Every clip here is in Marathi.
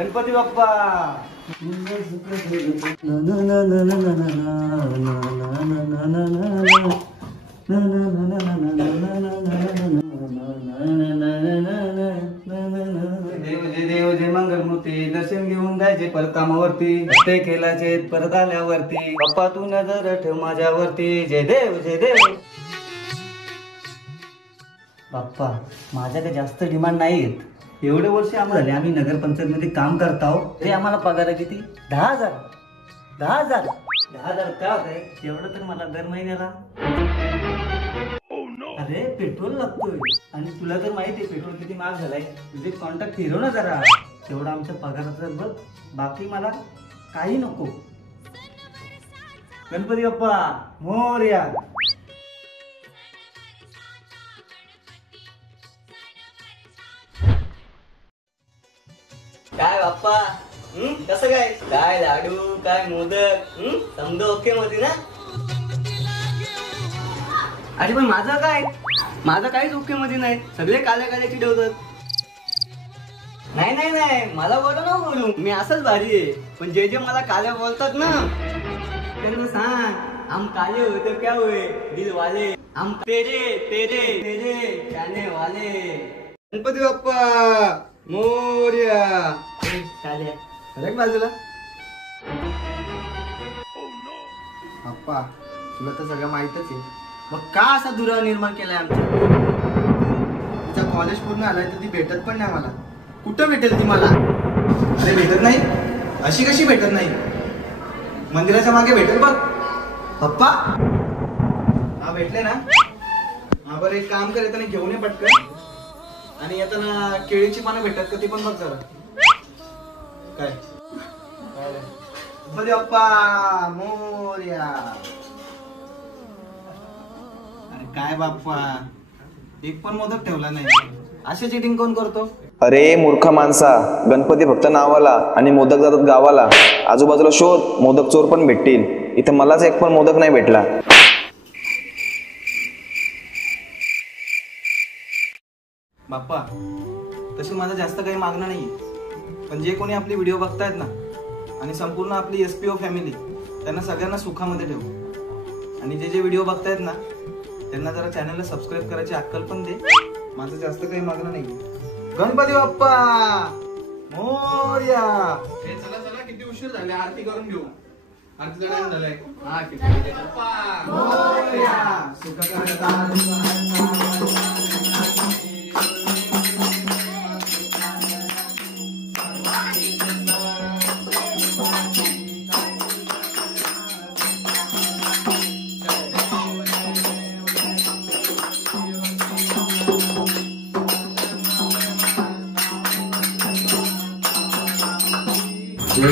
गणपती बाप्पा. देव जय मंगलमूर्ती. दर्शन घेऊन जायचे परत कामावरती. ते केलाचे परत आल्यावरती. बाप्पा तू नजर ठेव माझ्यावरती. जय देव जय देव. बाप्पा माझ्याकडे जास्त डिमांड नाही आहेत. एवढे वर्ष आम्हाला आम्ही नगरपंचायत मध्ये काम करतो. ते आम्हाला पगार किती? 10,000. 10,000 काय होत आहे? एवढं तर मला दर महिन्याला. अरे पेट्रोल लागतोय आणि तुला तर माहिती आहे पेट्रोल किती महाग झालाय. तुझे कॉन्टॅक्ट फिरव ना जरा. तेवढा आमच्या पगाराचं बघ. बाकी मला काही नको. गणपती बाप्पा मोरया. काय बाप्पा कसं काय लाडू काय मोदक समजा ओके मध्ये ना. अरे पण माझं काहीच ओके मध्ये नाही. सगळे काल्या चिडवतात. नाही मला बोलू ना बोलू. मी असंच भारी आहे. पण जे मला काल्या बोलतात ना त्यांना सांग हम काले हो तो क्या हुए दिल वाले. हम तेरे जाने वाले. गणपती बाप्पा मोरया. काल्या बाजूला. बाप्पा तुला तर सगळं माहितच आहे. मग का असा दुरावा निर्माण केलाय आमच्या? तिचा कॉलेज पूर्ण आलाय तर ती भेटत पण नाही मला. कुठं भेटेल ती मला? अरे भेटत नाही. अशी कशी भेटत नाही? मंदिराच्या मागे भेटेल बघ. पप्पा हा भेटले ना. हा बरं एक काम कर. येताना घेऊन ये पटकन. आणि येताना केळीची पानं भेटतात का ती पण बघ जरा. काय गणपती बाप्पा मोरया. अरे काय बाप्पा एक पण मोदक ठेवला नाही. असे चिटिंग कोण करतो? अरे मूर्ख माणसा. गणपती फक्त नावाला आणि मोदक जातात गावाला. आजूबाजूला शोध. मोदक चोर पण भेटतील. इथे मलाच एक पण मोदक नाही भेटला. बाप्पा तशी माझं जास्त काही मागणं नाही. पण जे कोणी आपली व्हिडिओ बघतायत ना आणि संपूर्ण आपली SPO फॅमिली त्यांना सगळ्यांना सुखामध्ये ठेव. आणि जे व्हिडिओ बघतायत ना त्यांना जरा चॅनलला सबस्क्राईब करायची अक्कल पण दे. माझं जास्त काही मागणं नाही. गणपती बाप्पा मोरया. चला किती उशीर झाले. आरती करून घेऊ. आरती टाइम झालाय. हा किती बाप्पा मोरया.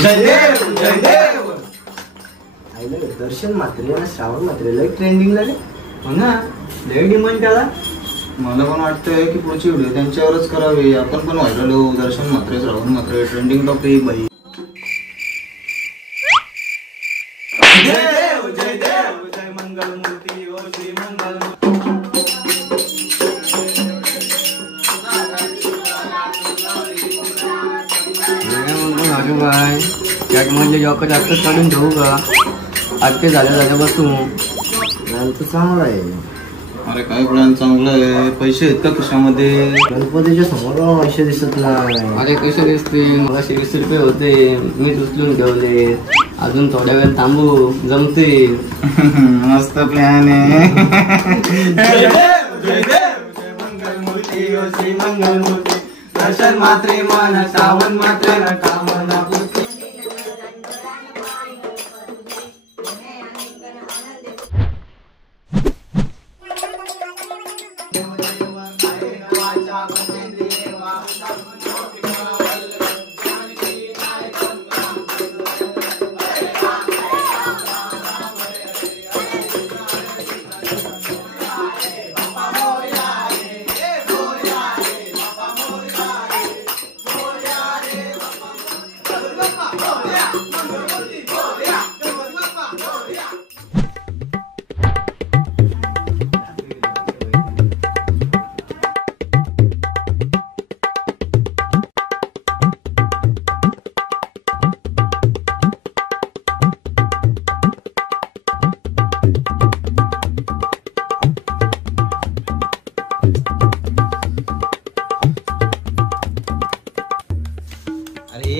जय देव जय देव. दर्शन मात्रेला श्रावण मात्रेला ट्रेंडिंगला रे. हो ना लय डिमांड त्याला. मला पण वाटतंय की पुढची व्हिडिओ त्यांच्यावरच करावी. आपण पण व्हायरल होऊ. दर्शन मात्रे श्रावण मात्रे ट्रेंडिंग टॉपिक बाई. जय देव जय देव जय मंगलमूर्ती ओ श्री मंगलमूर्ती. बाय त्यात म्हणजे जॉकेट आता काढून ठेवू का? आज ते झाल्या बसू. तर चांगला आहे. अरे काय प्लॅन चांगला आहे. पैसे आहेत का खिशामध्ये? गणपतीच्या समोर पैसे दिसत नाही. अरे कसे दिसतील? मला 20 रुपये होते. मी उचलून ठेवले. अजून थोड्या वेळ थांबू जमते. मस्त प्लॅन आहे. जय देव जय देव जय मंगलमूर्ती ओ श्री मंगलमूर्ती. दर्शन मात्रे मन श्रावण मात्रे कामना पूर्ती.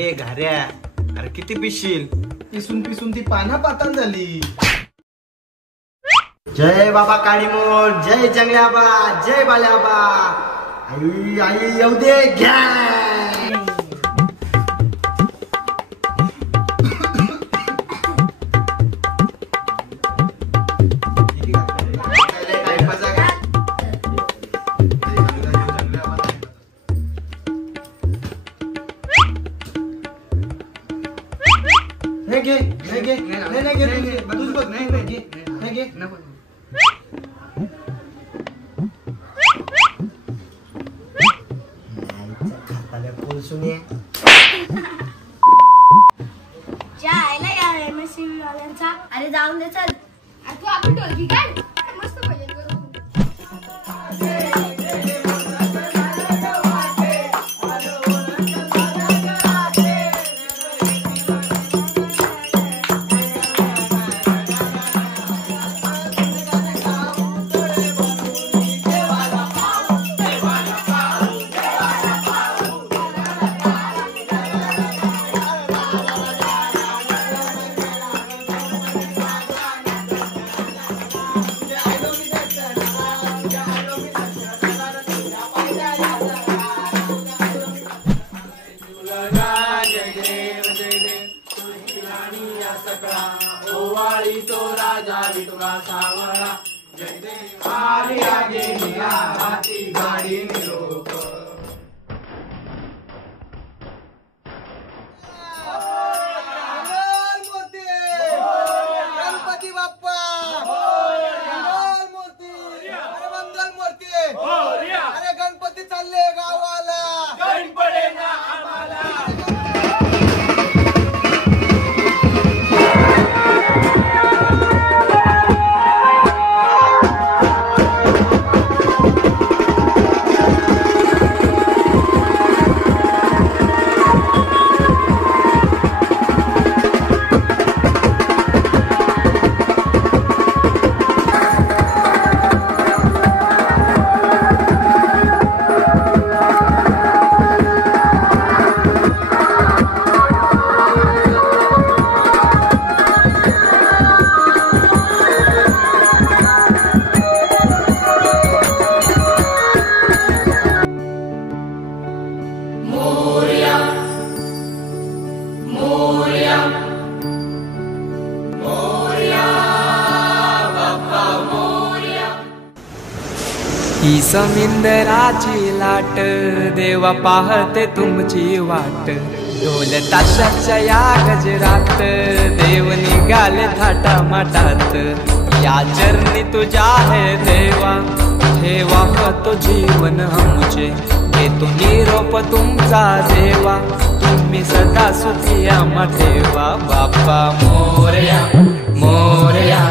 ए घाऱ्या, अरे किती पिशील? पिसून पिसून ती पाना पातान झाली. जय बाबा काळीमोड, जय जंगल्याबा, जय बाल्याबा. आई आई येऊ दे घ्या. अरे जाऊन दे चल. तू आपण ढोलकी काढ, मस्त भजन करू. गणपती बाप्पा, मूर्ती, अरे मंगल मूर्ती, अरे गणपती चालले गावाला. ही समिंदराची लाट, देवा पाहते तुमची वाट. ढोल ताशाच्या या गजरात, देव निघाले थाटा माटात. या चरणी तुझ्या है देवा, ठेवा तो जीवन हमचे. घेतो निरोप तुमचा देवा, तुम्ही सदा सुखी आम्हा ठेवा. बाप्पा मोरया मोरया.